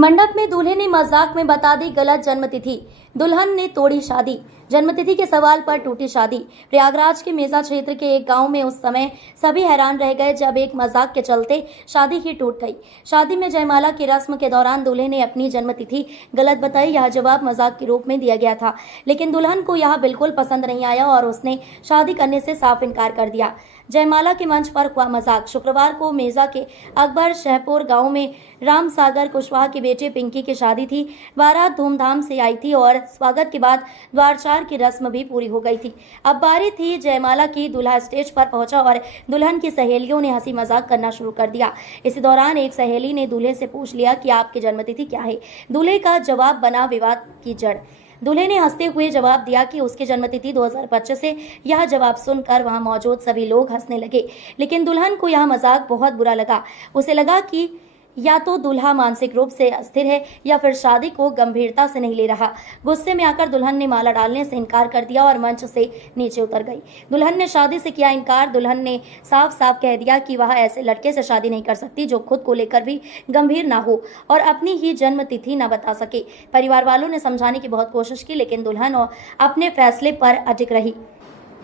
मंडप में दूल्हे ने मजाक में बता दी गलत जन्मतिथि, दुल्हन ने तोड़ी शादी। जन्मतिथि के सवाल पर टूटी शादी। प्रयागराज के मेजा क्षेत्र के एक गांव में उस समय सभी हैरान रह गए जब एक मजाक के चलते शादी ही टूट गई। शादी में जयमाला की रस्म के दौरान दूल्हे ने अपनी जन्मतिथि गलत बताई। यह जवाब मजाक के रूप में दिया गया था, लेकिन दुल्हन को यह बिल्कुल पसंद नहीं आया और उसने शादी करने से साफ इनकार कर दिया। जयमाला के मंच पर हुआ मजाक। शुक्रवार को मेजा के अकबर शहपुर गांव में राम सागर कुशवाहा के बेटे पिंकी की शादी थी। बारात धूमधाम से आई थी और स्वागत के बाद द्वारचार की रस्म भी पूरी हो गई थी। अब बारी थी जयमाला की। दूल्हा स्टेज पर पहुंचा और दुल्हन की सहेलियों ने हंसी मजाक करना शुरू कर दिया। इसी दौरान एक सहेली ने दूल्हे से पूछ लिया कि आपकी जन्मतिथि क्या है। दूल्हे का जवाब बना विवाद की जड़। दूल्हे ने हंसते हुए जवाब दिया कि उसकी जन्मतिथि 2025 है। यह जवाब सुनकर वहां मौजूद सभी लोग हंसने लगे, लेकिन दुल्हन को यह मजाक बहुत बुरा लगा। उसे लगा कि या तो दूल्हा मानसिक रूप से अस्थिर है या फिर शादी को गंभीरता से नहीं ले रहा। गुस्से में आकर दुल्हन ने माला डालने से इनकार कर दिया और मंच से नीचे उतर गई। दुल्हन ने शादी से किया इनकार। दुल्हन ने साफ साफ कह दिया कि वह ऐसे लड़के से शादी नहीं कर सकती जो खुद को लेकर भी गंभीर ना हो और अपनी ही जन्म तिथि न बता सके। परिवार वालों ने समझाने की बहुत कोशिश की, लेकिन दुल्हन अपने फैसले पर अटक रही।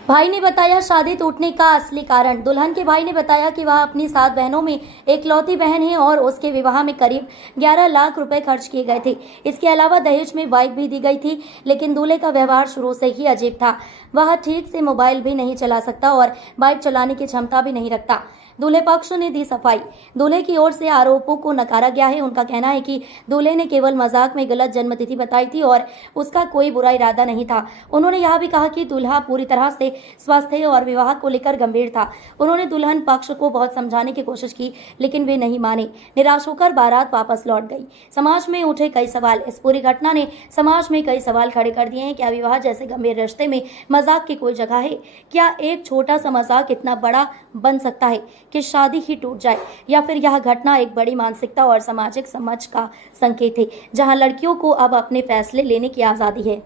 भाई ने बताया शादी टूटने का असली कारण। दुल्हन के भाई ने बताया कि वह अपनी 7 बहनों में एकलौती बहन है और उसके विवाह में करीब 11 लाख रुपए खर्च किए गए थे। इसके अलावा दहेज में बाइक भी दी गई थी, लेकिन दूल्हे का व्यवहार शुरू से ही अजीब था। वह ठीक से मोबाइल भी नहीं चला सकता और बाइक चलाने की क्षमता भी नहीं रखता। दूल्हे पक्ष ने दी सफाई। दूल्हे की ओर से आरोपों को नकारा गया है। उनका कहना है कि दूल्हे ने केवल मजाक में गलत जन्मतिथि बताई थी और उसका कोई बुरा इरादा नहीं था। उन्होंने यह भी कहा कि दूल्हा पूरी तरह से स्वस्थ है और विवाह को लेकर गंभीर था। उन्होंने दुल्हन पक्ष को बहुत समझाने की कोशिश की, लेकिन वे नहीं माने। निराश होकर बारात वापस लौट गई। समाज में उठे कई सवाल। इस पूरी घटना ने समाज में कई सवाल खड़े कर दिए हैं। क्या विवाह जैसे गंभीर रिश्ते में मजाक की कोई जगह है? क्या एक छोटा सा मजाक इतना बड़ा बन सकता है कि शादी ही टूट जाए? या फिर यह घटना एक बड़ी मानसिकता और सामाजिक समझ का संकेत है, जहां लड़कियों को अब अपने फैसले लेने की आजादी है?